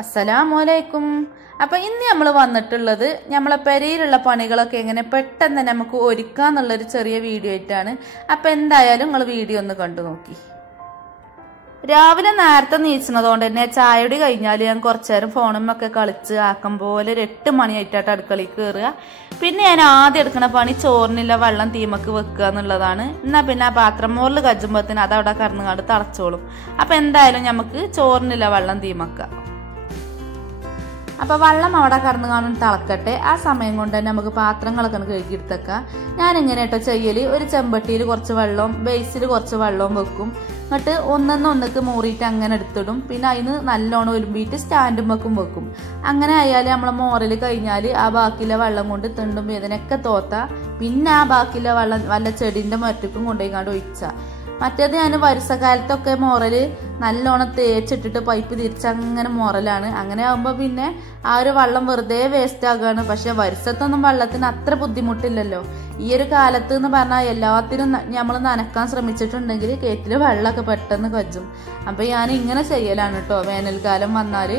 അസ്സലാമലൈക്കും. അപ്പോൾ ഇന്ന് നമ്മൾ വന്നിട്ടുള്ളത് നമ്മളെ പെരയിലുള്ള പണികളൊക്കെ എങ്ങനെ പെട്ടെന്ന് നമുക്ക് ഒരുക്കാന്നുള്ളൊരു ചെറിയ വീഡിയോ ആയിട്ടാണ്. അപ്പോൾ എന്തായാലും നിങ്ങൾ വീഡിയോ ഒന്ന് കണ്ടു നോക്കി. രാവിലെ നേരത്തെ നീച്ചുന്നതുകൊണ്ട് തന്നെ ചായയുടെ കഴിഞ്ഞാൽ ഞാൻ കുറച്ചു നേരം ഫോണുമൊക്കെ കളിച്ച് ആക്കും പോലെ ഒരു 8 മണിയായിട്ടാണ് അടുക്കളയിൽ കയറുക. പിന്നെ ഞാൻ ആദ്യം എടുക്കുന്ന പണി ചോറിനുള്ള വെള്ളം തീമക്ക് വെക്കുക എന്നുള്ളതാണ്. എന്നാൽ പിന്നെ ആ പാത്രം മോറിൽ കജ്ജുമ്പോഴത്തേന് അതവിടെ കടന്നുകാണ്ട് തിളച്ചോളും. അപ്പം എന്തായാലും നമുക്ക് ചോറിനുള്ള വെള്ളം തീമക്കാം. അപ്പോൾ വെള്ളം അവിടെ കടന്നു കാണും തിളക്കട്ടെ. ആ സമയം കൊണ്ട് തന്നെ നമുക്ക് പാത്രങ്ങളൊക്കെ കഴുകിയെടുത്തേക്കാം. ഞാനിങ്ങനെ കേട്ടോ ചെയ്യൽ, ഒരു ചെമ്പട്ടിയിൽ കുറച്ച് വെള്ളവും ബേസിൽ കുറച്ച് വെള്ളവും വെക്കും. എന്നിട്ട് ഒന്നൊന്നൊന്നക്ക് മൂറിയിട്ട് അങ്ങനെ എടുത്തിടും. പിന്നെ അതിന് നല്ലോണം ഒലുമ്പിയിട്ട് സ്റ്റാൻഡുമ്പൊക്കും വെക്കും. അങ്ങനെ ആയാൽ നമ്മളെ മോറൽ കഴിഞ്ഞാൽ ആ ബാക്കിയുള്ള വെള്ളം കൊണ്ട് തിണ്ടും വേദനയൊക്കെ തോത്താം. പിന്നെ ആ ബാക്കിയുള്ള വെള്ളം വല്ല ചെടീൻ്റെ മറ്റക്കും കൊണ്ടുപോയിക്കാണ്ട് ഒഴിച്ചാൽ. മറ്റേത് ഞാൻ വർഷക്കാലത്തൊക്കെ മോറൽ നല്ലോണം തേച്ചിട്ടിട്ട് പൈപ്പ് തിരിച്ചങ്ങനെ മോറലാണ്. അങ്ങനെ ആകുമ്പോൾ പിന്നെ ആ ഒരു വെള്ളം വെറുതെ വേസ്റ്റ് ആകുകയാണ്. പക്ഷെ വർഷത്തൊന്നും വെള്ളത്തിന് അത്ര ബുദ്ധിമുട്ടില്ലല്ലോ. ഈ ഒരു കാലത്ത് എന്ന് പറഞ്ഞാൽ എല്ലാത്തിനും നമ്മൾ നനക്കാൻ ശ്രമിച്ചിട്ടുണ്ടെങ്കിൽ കേറ്റിൽ വെള്ളമൊക്കെ പെട്ടെന്ന് കജ്ജും. അപ്പം ഞാൻ ഇങ്ങനെ ചെയ്യലാണ് കേട്ടോ വേനൽക്കാലം വന്നാൽ.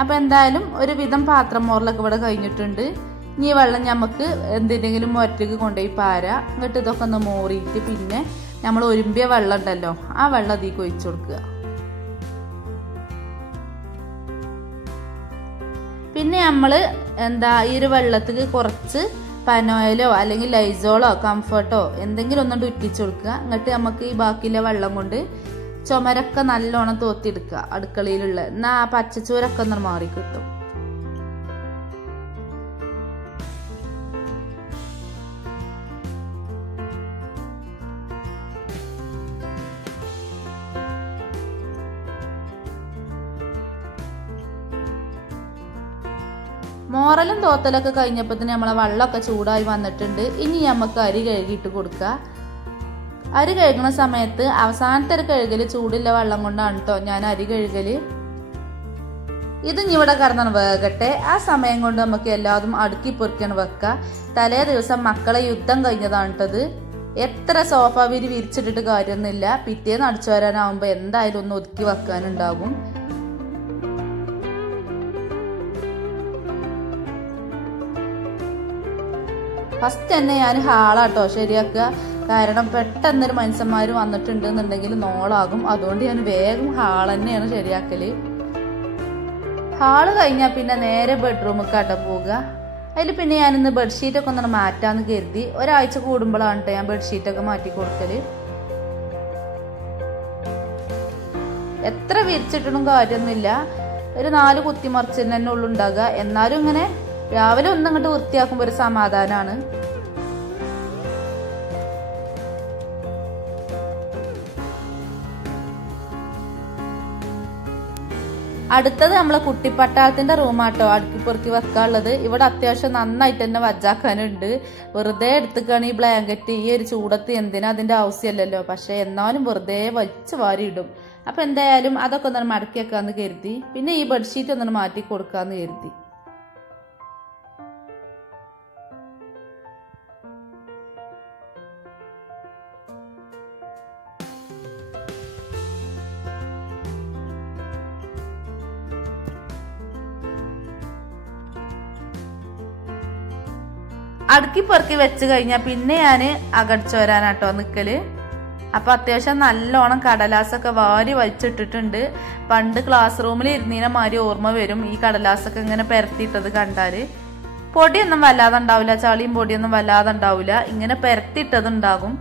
അപ്പം എന്തായാലും ഒരുവിധം പാത്രം മോറലൊക്കെ ഇവിടെ കഴിഞ്ഞിട്ടുണ്ട്. ഇനി വെള്ളം നമുക്ക് എന്തിനെങ്കിലും ഒറ്റയ്ക്ക് കൊണ്ടുപോയി പാര. എന്നിട്ട് ഇതൊക്കെ ഒന്ന് മോറിയിട്ട് പിന്നെ നമ്മൾ ഒരുമ്പിയ വെള്ളം ഉണ്ടല്ലോ ആ വെള്ളം അതിലേക്ക് ഒഴിച്ചു കൊടുക്കുക. പിന്നെ നമ്മൾ ഈ ഒരു വെള്ളത്തിൽ കുറച്ച് പനോയിലോ അല്ലെങ്കിൽ ലൈസോളോ കംഫർട്ടോ എന്തെങ്കിലും ഒന്നും ഉറ്റിച്ചു കൊടുക്കുക. എന്നിട്ട് നമുക്ക് ഈ ബാക്കിയുള്ള വെള്ളം കൊണ്ട് ചുമരൊക്കെ നല്ലോണം തോത്തിയെടുക്കുക അടുക്കളയിലുള്ള. എന്നാൽ ആ പച്ചച്ചോരൊക്കെ ഒന്ന് മാറി കിട്ടും. മോറലും തോത്തലൊക്കെ കഴിഞ്ഞപ്പോൾ നമ്മളെ വെള്ളമൊക്കെ ചൂടായി വന്നിട്ടുണ്ട്. ഇനി നമുക്ക് അരി കഴുകിയിട്ട് കൊടുക്കുക. അരി കഴുകുന്ന സമയത്ത് അവസാനത്തെ ഒരു കഴുകൽ ചൂടുള്ള വെള്ളം കൊണ്ടാണ് കേട്ടോ ഞാൻ അരി കഴുകൽ. ഇത് ഇവിടെ കിടന്നാണ് വേകട്ടെ. ആ സമയം കൊണ്ട് നമുക്ക് എല്ലാതും അടുക്കി പൊറിക്കാണ് വെക്കുക. തലേ ദിവസം മക്കളെ യുദ്ധം കഴിഞ്ഞതാണ് കേട്ടത്. എത്ര സോഫ വിരിച്ചിട്ടിട്ട് കാര്യമൊന്നുമില്ല. പിറ്റേന്ന് അടിച്ചു വരാനാവുമ്പോൾ എന്തായാലും ഒന്ന് ഒതുക്കി വെക്കാനുണ്ടാകും. ഫസ്റ്റ് തന്നെ ഞാൻ ഹാളാട്ടോ ശരിയാക്കുക. കാരണം പെട്ടെന്നൊരു മനുഷ്യന്മാർ വന്നിട്ടുണ്ട് എന്നുണ്ടെങ്കിൽ നോളാകും. അതുകൊണ്ട് ഞാൻ വേഗം ഹാൾ തന്നെയാണ് ശരിയാക്കല്. ഹാള് കഴിഞ്ഞാൽ പിന്നെ നേരെ ബെഡ്റൂമൊക്കെ പോവുക. അതിൽ പിന്നെ ഞാനിന്ന് ബെഡ്ഷീറ്റൊക്കെ ഒന്ന് മാറ്റാന്ന് കരുതി. ഒരാഴ്ച കൂടുമ്പോഴാണ് കേട്ടോ ഞാൻ ബെഡ്ഷീറ്റൊക്കെ മാറ്റി കൊടുക്കല്. എത്ര വിരിച്ചിട്ടും കാര്യമൊന്നുമില്ല. ഒരു 4 കുത്തിമറിച്ചിന് തന്നെ ഉള്ളു ഉണ്ടാകുക. എന്നാലും ഇങ്ങനെ രാവിലെ ഒന്നങ്ങോട്ട് വൃത്തിയാക്കുമ്പോൾ ഒരു സമാധാനമാണ്. അടുത്തത് നമ്മളെ കുട്ടിപ്പട്ടാളത്തിന്റെ റൂമാട്ടോ അടുക്കി പെറുക്കി വെക്കാനുള്ളത്. ഇവിടെ അത്യാവശ്യം നന്നായിട്ട് തന്നെ വജ്ജാക്കാനുണ്ട്. വെറുതെ എടുത്തുക്കാണ് ഈ ബ്ലാങ്കറ്റ്. ഈ ഒരു ചൂടത്ത് എന്തിനാ അതിന്റെ ആവശ്യമല്ലല്ലോ. പക്ഷെ എന്നാലും വെറുതെ വലിച്ചു വാരി ഇടും. അപ്പൊ എന്തായാലും അതൊക്കെ ഒന്ന് മടക്കി വെക്കാന്ന് കരുതി. പിന്നെ ഈ ബെഡ്ഷീറ്റ് ഒന്നും മാറ്റി കൊടുക്കാന്ന് കരുതി. അടുക്കി പെറുക്കി വെച്ച് കഴിഞ്ഞാൽ പിന്നെ ഞാൻ അകടിച്ചു വരാനാട്ടോ നിക്കല്. അപ്പൊ അത്യാവശ്യം നല്ലോണം കടലാസൊക്കെ വാരി വലിച്ചിട്ടിട്ടുണ്ട്. പണ്ട് ക്ലാസ് റൂമിൽ ഇരുന്നീന മാതിരി ഓർമ്മ വരും ഈ കടലാസൊക്കെ ഇങ്ങനെ പെരത്തിയിട്ടത് കണ്ടാല്. പൊടിയൊന്നും വല്ലാതെ ഉണ്ടാവില്ല, ചളിയും പൊടിയൊന്നും വല്ലാതെ ഉണ്ടാവില്ല. ഇങ്ങനെ പെരത്തിയിട്ടത് ഉണ്ടാകും.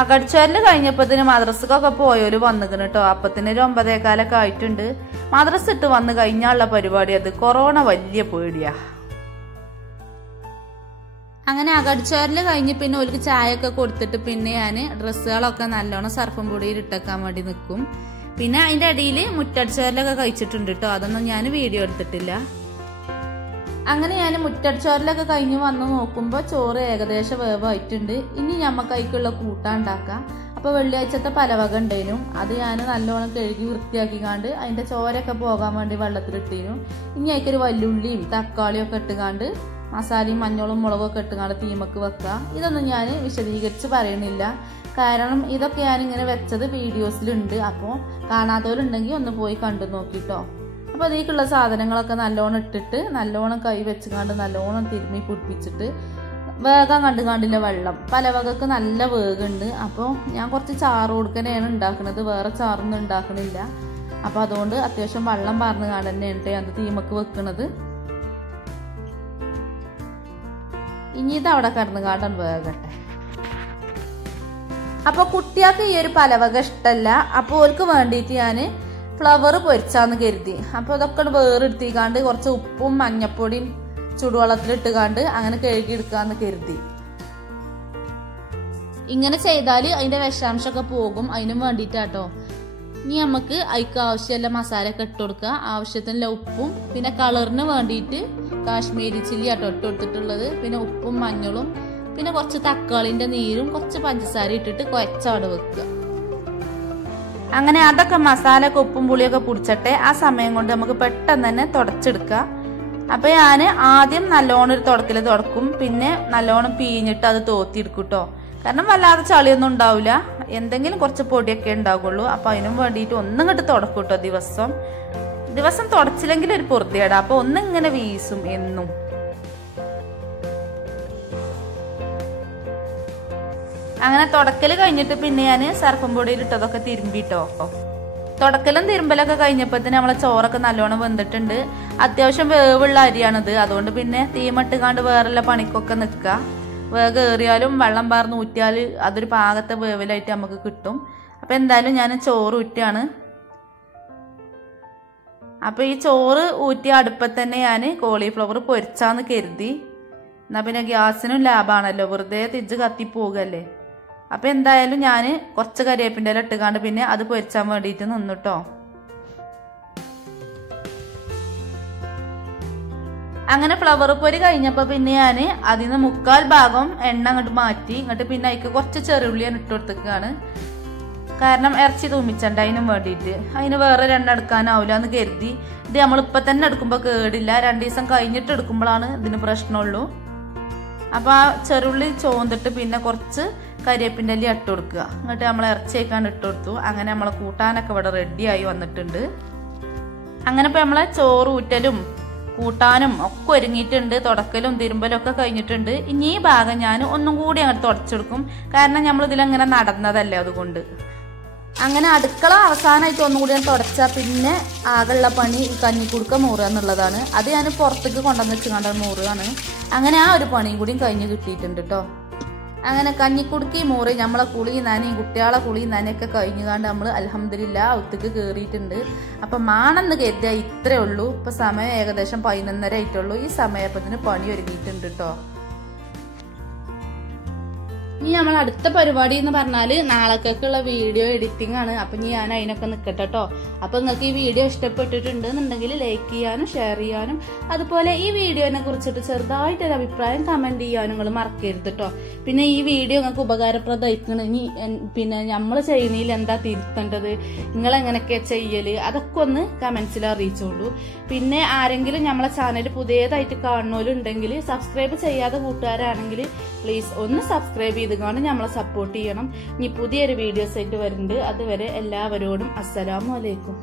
അകടിച്ചോരല് കഴിഞ്ഞപ്പോഴത്തേന് മദ്രസക്കൊക്കെ പോയോല് വന്നിക്കണ് കേട്ടോ. അപ്പത്തിന് ഒരു 9:15 ആയിട്ടുണ്ട്. മദ്രസ ഇട്ട് വന്ന് കഴിഞ്ഞാലുള്ള പരിപാടി അത്. കൊറോണ വലിയ പേടിയാ. അങ്ങനെ അകടിച്ചോരല് കഴിഞ്ഞ് പിന്നെ ഓർക്ക് ചായയൊക്കെ കൊടുത്തിട്ട് പിന്നെ ഞാൻ ഡ്രസ്സുകളൊക്കെ നല്ലോണം സർഫും പൊടിയിൽ ഇട്ടേക്കാൻ വേണ്ടി നിൽക്കും. പിന്നെ അതിന്റെ അടിയിൽ മുറ്റടിച്ചോരലൊക്കെ കഴിച്ചിട്ടുണ്ട് കേട്ടോ. അതൊന്നും ഞാൻ വീഡിയോ എടുത്തിട്ടില്ല. അങ്ങനെ ഞാൻ മുറ്റടിച്ചോരലൊക്കെ കഴിഞ്ഞ് വന്ന് നോക്കുമ്പോൾ ചോറ് ഏകദേശം വേവായിട്ടുണ്ട്. ഇനി നമുക്ക് അതിലേക്കുള്ള കൂട്ടാൻ ഉണ്ടാക്കാം. അപ്പോൾ വെള്ളിയാഴ്ചത്തെ പലവക ഉണ്ടായിരുന്നു. അത് ഞാൻ നല്ലോണം കഴുകി വൃത്തിയാക്കിക്കാണ്ട് അതിൻ്റെ ചോരയൊക്കെ പോകാൻ വേണ്ടി വെള്ളത്തിലിട്ടിരുന്നു. ഇനി അതിക്കൊരു വല്ലുള്ളിയും തക്കാളിയും ഒക്കെ ഇട്ടുകാണ്ട് മസാലയും മഞ്ഞളും മുളകൊക്കെ ഇട്ടുകാണ്ട് തീമക്ക് വെക്കുക. ഇതൊന്നും ഞാൻ വിശദീകരിച്ച് പറയണില്ല. കാരണം ഇതൊക്കെ ഞാനിങ്ങനെ വെച്ചത് വീഡിയോസിലുണ്ട്. അപ്പോൾ കാണാത്തവരുണ്ടെങ്കിൽ ഒന്ന് പോയി കണ്ടു നോക്കിട്ടോ. അപ്പോൾ അതിലേക്കുള്ള സാധനങ്ങളൊക്കെ നല്ലോണം ഇട്ടിട്ട് നല്ലോണം കൈ വെച്ചുകൊണ്ട് നല്ലോണം തിരുമ്മി പിടിപ്പിച്ചിട്ട് വേഗം കണ്ടില്ല വെള്ളം പല വകക്ക് നല്ല വേഗമുണ്ട്. അപ്പോൾ ഞാൻ കുറച്ച് ചാറ് കൊടുക്കാനാണ് ഉണ്ടാക്കുന്നത്, വേറെ ചാറൊന്നും ഉണ്ടാക്കണില്ല. അപ്പോൾ അതുകൊണ്ട് അത്യാവശ്യം വെള്ളം പാർന്ന് കാണാൻ തന്നെയാണ് അത് തീമക്ക് വെക്കണത്. ഇനി ഇത് അവിടെ കിടന്ന് കാണ്ടാൻ വേഗട്ടെ. അപ്പോൾ കുട്ടികൾക്ക് ഈ ഒരു പലവക ഇഷ്ടമല്ല. അപ്പോൾ ഓർക്ക് വേണ്ടിയിട്ട് ഞാൻ ഫ്ലവർ പൊരിച്ചാന്ന് കരുതി. അപ്പോൾ അതൊക്കെ വേറെടുത്തിക്കാണ്ട് കുറച്ച് ഉപ്പും മഞ്ഞപ്പൊടിയും ചുടുവെള്ളത്തിലിട്ടുകാണ്ട് അങ്ങനെ കഴുകിയെടുക്കാന്ന് കരുതി. ഇങ്ങനെ ചെയ്താൽ അതിന്റെ വിഷാംശമൊക്കെ പോകും, അതിനും വേണ്ടിയിട്ടാട്ടോ. ഇനി നമുക്ക് അതിക്ക് ആവശ്യമുള്ള മസാല ഒക്കെ ഇട്ട് കൊടുക്കുക. ആവശ്യത്തിനുള്ള ഉപ്പും പിന്നെ കളറിന് വേണ്ടിയിട്ട് കാശ്മീരി ചില്ലി ആട്ടോ ഇട്ട് കൊടുത്തിട്ടുള്ളത്. പിന്നെ ഉപ്പും മഞ്ഞളും പിന്നെ കുറച്ച് തക്കാളിന്റെ നീരും കുറച്ച് പഞ്ചസാര ഇട്ടിട്ട് കുഴച്ചാട് വെക്കുക. അങ്ങനെ അതൊക്കെ മസാലയൊക്കെ ഉപ്പും പുളിയൊക്കെ പിടിച്ചട്ടെ. ആ സമയം കൊണ്ട് നമുക്ക് പെട്ടെന്ന് തന്നെ തുടച്ചെടുക്കാം. അപ്പൊ ഞാൻ ആദ്യം നല്ലോണം ഒരു തുടക്കല് തുടക്കും, പിന്നെ നല്ലോണം പീഞ്ഞിട്ട് അത് തോത്തിയെടുക്കും കേട്ടോ. കാരണം വല്ലാതെ ചളിയൊന്നും ഉണ്ടാവില്ല, എന്തെങ്കിലും കുറച്ച് പൊടിയൊക്കെ ഉണ്ടാവുള്ളൂ. അപ്പൊ അതിനും വേണ്ടിയിട്ട് ഒന്നും ഇങ്ങോട്ട് തുടക്കും കേട്ടോ. ദിവസം തുടച്ചില്ലെങ്കിൽ ഒരു പൊറുതിയേടാ. അപ്പൊ ഒന്നിങ്ങനെ വീസും എന്നും. അങ്ങനെ തുടക്കല് കഴിഞ്ഞിട്ട് പിന്നെ ഞാൻ സർഫും പൊടിയിൽ ഇട്ടതൊക്കെ തിരുമ്പിട്ടോ. തുടക്കലും തിരുമ്പലൊക്കെ കഴിഞ്ഞപ്പോൾ തന്നെ നമ്മളെ ചോറൊക്കെ നല്ലോണം വെന്തിട്ടുണ്ട്. അത്യാവശ്യം വേവുള്ള അരിയാണിത്. അതുകൊണ്ട് പിന്നെ തീമട്ടുകാണ്ട് വേറെല്ലാം പണിക്കൊക്കെ നിൽക്കുക. വേഗം ഏറിയാലും വെള്ളം പാർന്ന് ഊറ്റിയാൽ അതൊരു പാകത്തെ വേവിലായിട്ട് നമുക്ക് കിട്ടും. അപ്പം എന്തായാലും ഞാൻ ചോറ് ഊറ്റാണ്. അപ്പം ഈ ചോറ് ഊറ്റിയ അടുപ്പത്ത് തന്നെ ഞാൻ കോളിഫ്ലവർ പൊരിച്ചാന്ന് കരുതി. എന്നാൽ പിന്നെ ഗ്യാസിനും ലാഭമാണല്ലോ, വെറുതെ തിരിച്ച് കത്തിപ്പോകല്ലേ. അപ്പം എന്തായാലും ഞാൻ കുറച്ച് കരിവേപ്പിൻ്റെ ഇല ഇട്ടുകാണ്ട് പിന്നെ അത് പൊരിച്ചാൻ വേണ്ടിയിട്ട് നിന്നിട്ടോ. അങ്ങനെ ഫ്ലവർ പൊരി കഴിഞ്ഞപ്പോൾ പിന്നെ ഞാൻ അതിൽ നിന്ന് 3/4 ഭാഗം എണ്ണ അങ്ങോട്ട് മാറ്റി. ഇങ്ങോട്ട് പിന്നെ അതിക്ക് കുറച്ച് ചെറുള്ളി ഞാൻ ഇട്ട് കൊടുത്തേക്കാണ്. കാരണം ഇറച്ചി തൂമിച്ചണ്ട അതിനും വേണ്ടിയിട്ട്. അതിന് വേറെ എടുക്കാനാവില്ല എന്ന് കരുതി. ഇത് നമ്മളിപ്പോൾ തന്നെ എടുക്കുമ്പോൾ കേടില്ല, 2 ദിവസം കഴിഞ്ഞിട്ട് എടുക്കുമ്പോഴാണ് ഇതിന് പ്രശ്നമുള്ളൂ. അപ്പോൾ ആ ചെറുള്ളി ചോന്നിട്ട് പിന്നെ കുറച്ച് കരിവേപ്പിൻ്റെ ഇല ഇട്ട് കൊടുക്കുക. എന്നിട്ട് നമ്മൾ ഇറച്ചിയേക്കാണ്ട് ഇട്ട് കൊടുത്തു. അങ്ങനെ നമ്മളെ കൂട്ടാനൊക്കെ ഇവിടെ റെഡിയായി വന്നിട്ടുണ്ട്. അങ്ങനെ ഇപ്പോൾ നമ്മളെ ചോറ് ഊറ്റലും കൂട്ടാനും ഒക്കെ ഒരുങ്ങിയിട്ടുണ്ട്. തുടക്കലും തിരുമ്പലും ഒക്കെ കഴിഞ്ഞിട്ടുണ്ട്. ഇനി ഈ ഭാഗം ഞാൻ ഒന്നും കൂടി അങ്ങോട്ട് തുടച്ചെടുക്കും. കാരണം നമ്മൾ ഇതിലങ്ങനെ നടന്നതല്ലേ, അതുകൊണ്ട്. അങ്ങനെ അടുക്കള അവസാനമായിട്ട് ഒന്നുകൂടി ഞാൻ തുടച്ചാൽ പിന്നെ ആകെയുള്ള പണി കഞ്ഞിക്കുടുക്ക മൂറുക എന്നുള്ളതാണ്. അത് ഞാൻ പുറത്തേക്ക് കൊണ്ടുവന്ന് വെച്ചുകൊണ്ട് മൂറുകയാണ്. അങ്ങനെ ആ ഒരു പണിയും കൂടിയും കഴിഞ്ഞ് കിട്ടിയിട്ടുണ്ട് കേട്ടോ. അങ്ങനെ കഞ്ഞിക്കുടുക്കി മൂറി നമ്മളെ കുളിയും നനയും കുട്ടികളെ കുളിയും നനയൊക്കെ കഴിഞ്ഞുകൊണ്ട് നമ്മൾ അൽഹംദുലില്ലാ ഒത്തുക്ക് കയറിയിട്ടുണ്ട്. അപ്പം മാണെന്ന് കരുതിയാൽ ഇത്രേ ഉള്ളൂ. ഇപ്പം സമയം ഏകദേശം 11:30 ആയിട്ടുള്ളൂ. ഈ സമയപ്പത്തിന് പണി ഒരുങ്ങിയിട്ടുണ്ട് കേട്ടോ. ഇനി നമ്മൾ അടുത്ത പരിപാടി എന്ന് പറഞ്ഞാൽ നാളേക്കുള്ള വീഡിയോ എഡിറ്റിംഗ് ആണ്. അപ്പൊ ഞാൻ അതിനൊക്കെ നിൽക്കട്ടെ കേട്ടോ. അപ്പൊ നിങ്ങൾക്ക് ഈ വീഡിയോ ഇഷ്ടപ്പെട്ടിട്ടുണ്ടെന്നുണ്ടെങ്കിൽ ലൈക്ക് ചെയ്യാനും ഷെയർ ചെയ്യാനും അതുപോലെ ഈ വീഡിയോനെ കുറിച്ചിട്ട് ചെറുതായിട്ടൊരു അഭിപ്രായം കമന്റ് ചെയ്യാനും നിങ്ങൾ മറക്കരുത് കേട്ടോ. പിന്നെ ഈ വീഡിയോ നിങ്ങൾക്ക് ഉപകാരപ്രദമായിക്കണമെങ്കിൽ പിന്നെ നമ്മൾ ചെയ്യുന്നതിൽ എന്താ തിരുത്തേണ്ടത്, നിങ്ങൾ എങ്ങനെയൊക്കെ ചെയ്യല്, അതൊക്കെ ഒന്ന് കമന്റ്സിൽ അറിയിച്ചോളൂ. പിന്നെ ആരെങ്കിലും നമ്മളെ ചാനൽ പുതിയതായിട്ട് കാണുന്നവരുണ്ടെങ്കിൽ സബ്സ്ക്രൈബ് ചെയ്യാതെ കൂട്ടുകാരാണെങ്കിൽ പ്ലീസ് ഒന്ന് സബ്സ്ക്രൈബ് ചെയ്ത് കാണും നമ്മളെ സപ്പോർട്ട് ചെയ്യണം. ഇനി പുതിയൊരു വീഡിയോസ് ആയിട്ട് വരുന്നുണ്ട്. അതുവരെ എല്ലാവരോടും അസ്സലാമു അലൈക്കും.